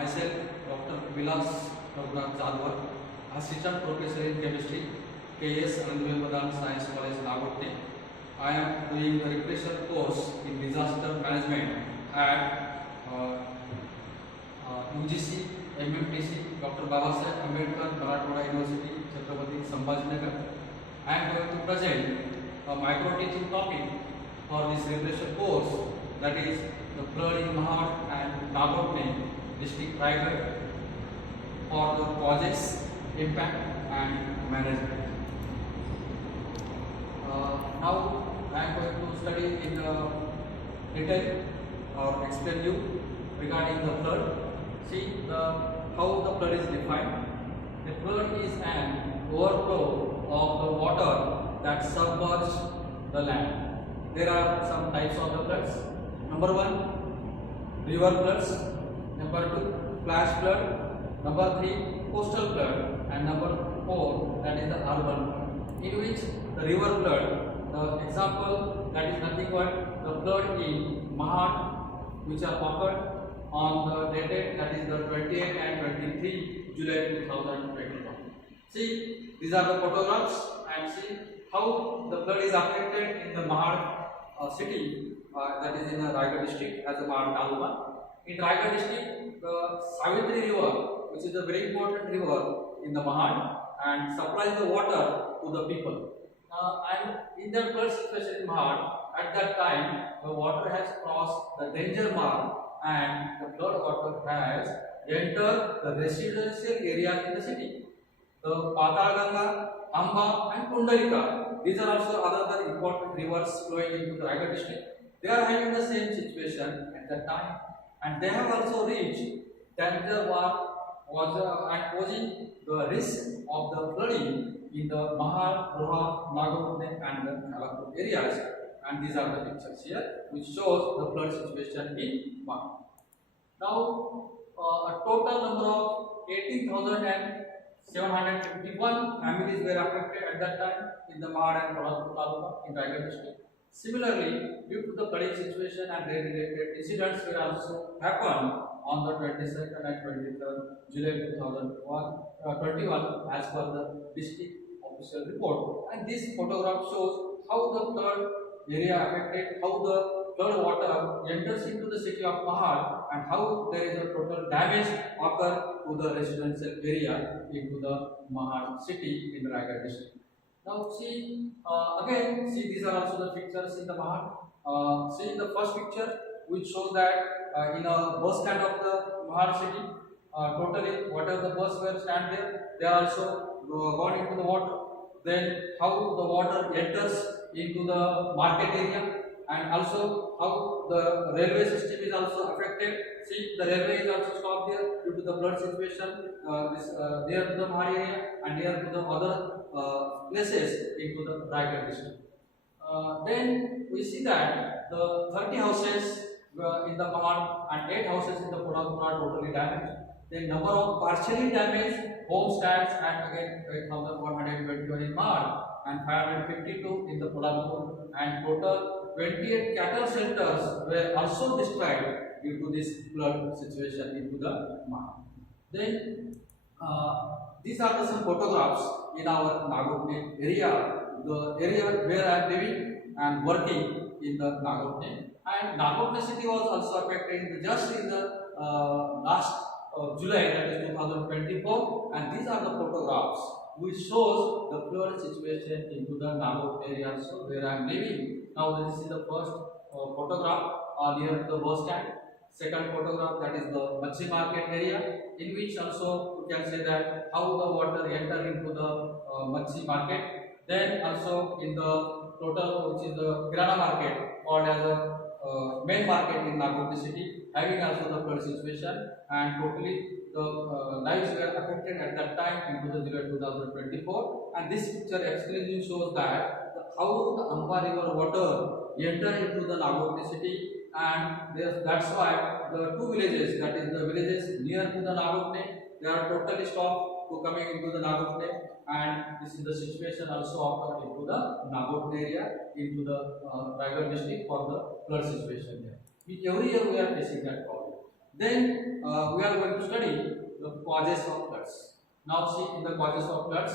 Myself, Dr. Vilas Jadhavar, Assistant Professor in Chemistry, KS Anandamadan Science College, Nagotne. I am doing the refresher course in disaster management at UGC, MMTC, Dr. Vilas Jadhavar, Marathwada University, Chhatrapati Sambhajinagar. I am going to present a micro teaching topic for this refresher course, that is the flood in Mahad and Nagotne district Raigad, for the causes, impact and management. Now I am going to study in detail or explain you regarding the flood. See how the flood is defined. The flood is an overflow of the water that submerges the land. There are some types of the floods. Number 1, river floods. Number 2, flash flood. Number 3, coastal flood. And number 4, that is the urban flood. In which the river flood, the example, that is nothing but the flood in Mahad, which are occurred on the date, that is the 28 and 23 July 2021. See, these are the photographs and see how the flood is affected in the Mahad city, that is in the Raigad district as a Mahad Taluma. In Raigad district, the Savitri river, which is a very important river in the Mahad, and supplies the water to the people. And in the flood situation in Mahad, at that time, the water has crossed the danger mark and the flood water has entered the residential areas in the city. The Patalganga, Amba and Kundalika, these are also other important rivers flowing into the Raigad district. They are having the same situation at that time, and they have also reached danger mark and posing the risk of the flooding in the Mahad, Roha, Nagotne and the Khalapur areas. And these are the pictures here, which shows the flood situation in Mahad. Now, a total number of 18,751 families were affected at that time in the Mahad and Khalapur Taluma in Raigad district. Similarly, due to the flooding situation and related incidents were also happened on the 22nd and 23rd July 2021 as per the district official report. And this photograph shows how the flood area affected, how the flood water enters into the city of Mahad, and how there is a total damage occur to the residential area into the Mahad city in the Raigad district. Now see, again, see these are also the pictures in the Mahad. See the first picture, which shows that in a bus stand of the Mahad city, totally whatever the bus were stand there, they are also gone into the water. Then how the water enters into the market area, and also how the railway system is also affected. See, the railway is also stopped there due to the flood situation near to the Mahad area and near to the other places into the Raigad district. Then we see that the 30 houses in the Mahad and 8 houses in the Kodakpur are totally damaged. The number of partially damaged home stands at again 8,121 in Mahad and 552 in the Kodakpur, and total 28 cattle centers were also destroyed due to this flood situation into the Mahad. Then these are some photographs in our Nagotne area, the area where I am living and working in the Nagotne. And Nagotne city was also affected just in the last July, that is 2024. And these are the photographs which shows the flood situation into the Nagotne area, so where I am living. Now this is the first photograph near the bus stand. Second photograph, that is the Machi market area, in which also you can say that how the water enter into the Machi market. Then also in the total, which is the Kirana market, called as a main market in Nagotne city, having also the flood situation, and totally the lives were affected at that time into the July 2024. And this picture exclusively shows that how the Amba river water enter into the Nagotne city. And that's why the two villages, that is the villages near to the Nagotne, they are totally stopped to coming into the Nagotne, and this is the situation also occurred into the Nagotne area, into the Raigad district for the flood situation here. Every year we are facing that problem. Then we are going to study the causes of floods. Now see in the causes of floods,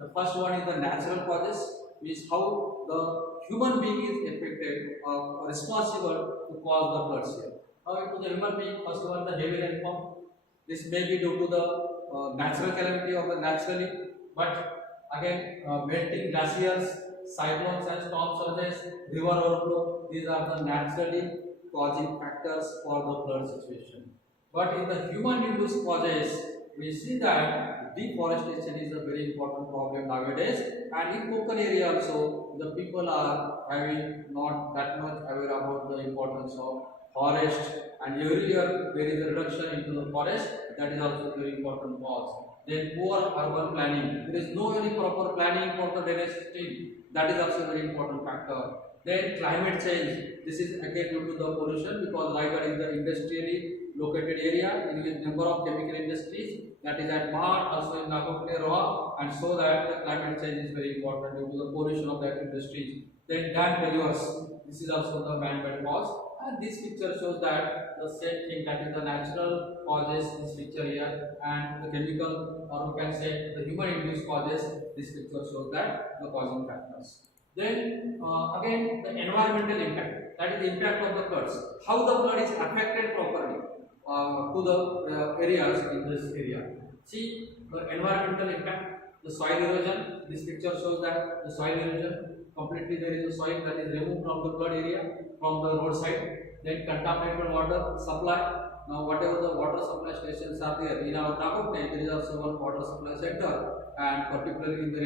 the first one is the natural causes, means how the human being is affected or responsible to cause the floods here. Now into the human being, first of all the heavy rainfall. This may be due to the natural calamity or the naturally, but again melting glaciers, cyclones and storm surges, river overflow, these are the naturally causing factors for the flood situation. But in the human induced causes, we see that deforestation is a very important problem nowadays, and in Konkan area also the people are having not that much aware about the importance of forest, and every year there is a reduction into the forest. That is also a very important cause. Then poor urban planning, there is no any proper planning for the drainage system. That is also a very important factor. Then climate change, this is again due to the pollution, because Raigad is the industrially located area in which number of chemical industries, that is at Mahad, also in Nagpur, Roha, and so that the climate change is very important due to the pollution of that industries. Then dam failures, this is also the man-made cause. And this picture shows that the same thing, that is the natural causes, this picture here, and the chemical, or we can say the human induced causes, this picture shows that the causing factors. Then again the environmental impact, that is the impact of the floods, how the flood is affected properly to the areas in this area. See the environmental impact, the soil erosion, this picture shows that the soil erosion, completely there is a soil that is removed from the flood area, from the roadside. Then contaminated water supply. Now whatever the water supply stations are there in our Nagpur, there is also one water supply center, and particularly in the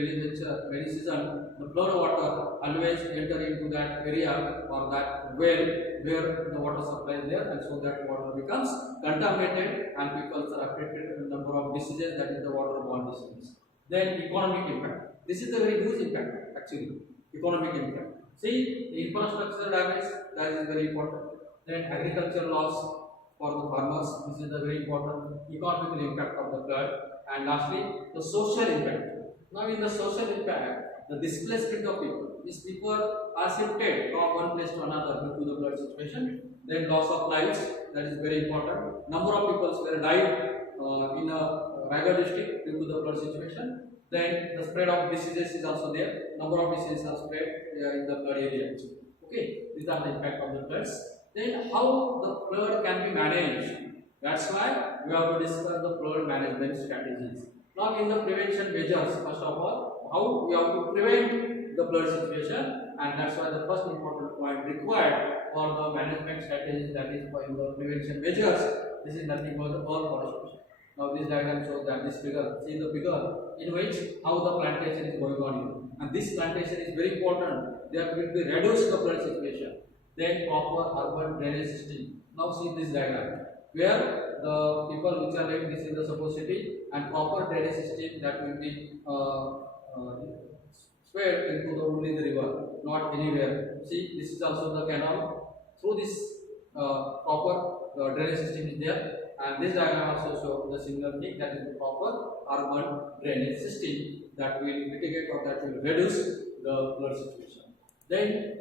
rainy season, the flood water always enter into that area or that well where the water supply is there, and so that water becomes contaminated and people are affected with a number of diseases, that is the waterborne diseases. Then economic impact, this is a very huge impact actually, economic impact. See the infrastructure damage, that is very important. Then agriculture loss for the farmers, this is a very important economical impact of the flood. And lastly the social impact. Now in the social impact, the displacement of people, these people are shifted from one place to another due to the flood situation. Then loss of lives, that is very important. Number of people were died in a Raigad district due to the flood situation. Then the spread of diseases is also there. Number of diseases are spread in the flood area. Okay, these are the impact of the floods. Then how the flood can be managed? That's why we have to discuss the flood management strategies. Now in the prevention measures, first of all, how we have to prevent the flood situation, and that's why the first important point required for the management strategies, that is for the prevention measures, this is nothing but the forestation. Now this diagram shows that this figure, see the figure in which how the plantation is going on here. And this plantation is very important. There will be reduce the flood situation. Then proper urban drainage system. Now see this diagram, where the people which are living, this is the supposed city, and proper drainage system that will be spread into the only the river, not anywhere. See, this is also the canal. Through this proper drainage system is there. And this diagram also shows the similar thing, that is the proper urban drainage system that will mitigate or that will reduce the flood situation. Then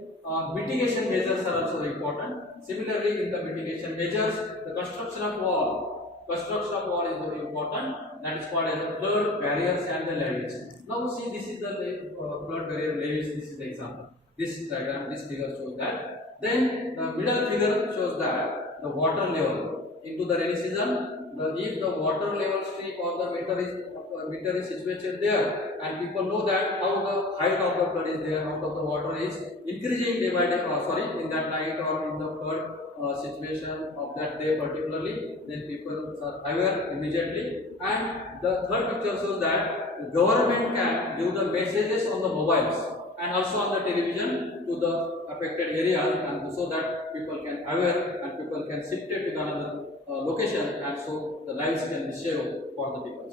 mitigation measures are also important. Similarly, in the mitigation measures, the construction of wall. Construction of wall is very important. That is called as the flood barriers and the levees. Now see, this is the flood barrier levees. This is the example. This diagram, this figure shows that. Then the middle figure shows that the water level. Into the rainy season, if the water level strip or the meter is situated there, and people know that how the height of the flood is there, how the water is increasing day by day, in that night or in the flood situation of that day particularly, then people are aware immediately. And the third picture shows that the government can give the messages on the mobiles and also on the television to the affected areas, and so that people can aware and people can shift it to another location, and so the lives can be saved for the people.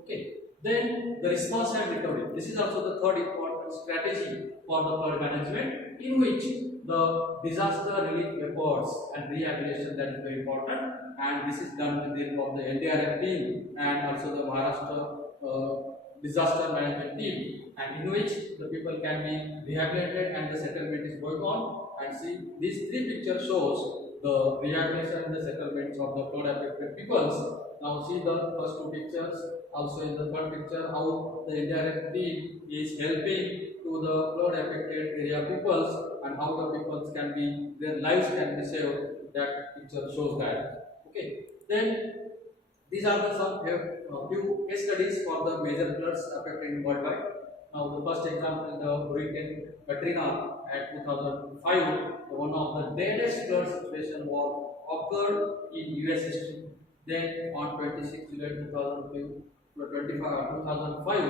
Okay. Then the response and recovery. This is also the third important strategy for the flood management, in which the disaster relief efforts and rehabilitation, that is very important, and this is done with the help of the NDRF team and also the Maharashtra disaster management team, and in which the people can be rehabilitated and the settlement is going on. And see, these three pictures shows the rehabilitation and the settlements of the flood affected peoples. Now see the first two pictures. Also in the third picture, how the indirect team is helping to the flood affected area peoples, and how the peoples can be, their lives can be saved. That picture shows that. Okay. Then these are the some few case studies for the major floods affecting worldwide. Now, the first example is the Hurricane Katrina at 2005. One of the deadliest flood situation was occurred in US history. Then, on 26 July 2005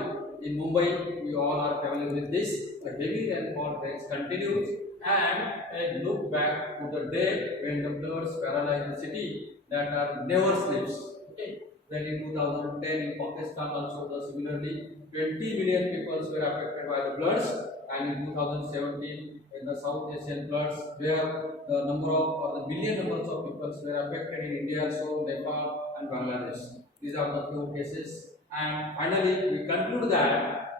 in Mumbai, we all are familiar with this. A heavy rainfall rains continues, and a look back to the day when the floods paralyzed the city that are never sleeps. Okay. Then in 2010 in Pakistan also the similarly 20 million people were affected by the floods, and in 2017 in the South Asian floods where the number of or the million numbers of people were affected in India, so Nepal and Bangladesh. These are the few cases, and finally we conclude that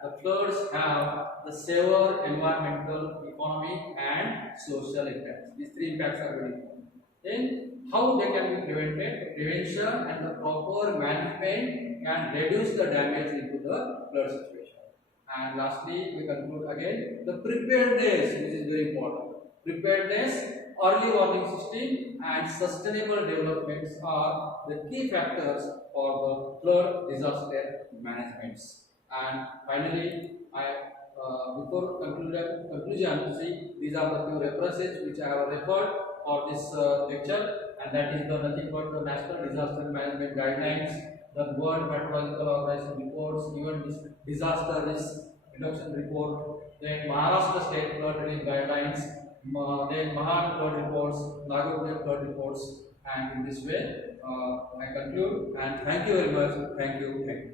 the floods have the severe environmental, economic and social impacts. These three impacts are very important. Then how they can be prevented? Prevention and the proper management can reduce the damage into the flood situation. And lastly, we conclude again the preparedness, which is very important. Preparedness, early warning system, and sustainable developments are the key factors for the flood disaster management. And finally, before conclusion, see these are the few references which I have referred for this lecture, and that is the nothing but the National Disaster Management Guidelines, the World Meteorological Organization reports, even disaster risk reduction report, then Maharashtra State Flood Relief Guidelines, then Mahan flood reports, Nagpur flood reports, and in this way I conclude, and thank you very much. Thank you. Thank you.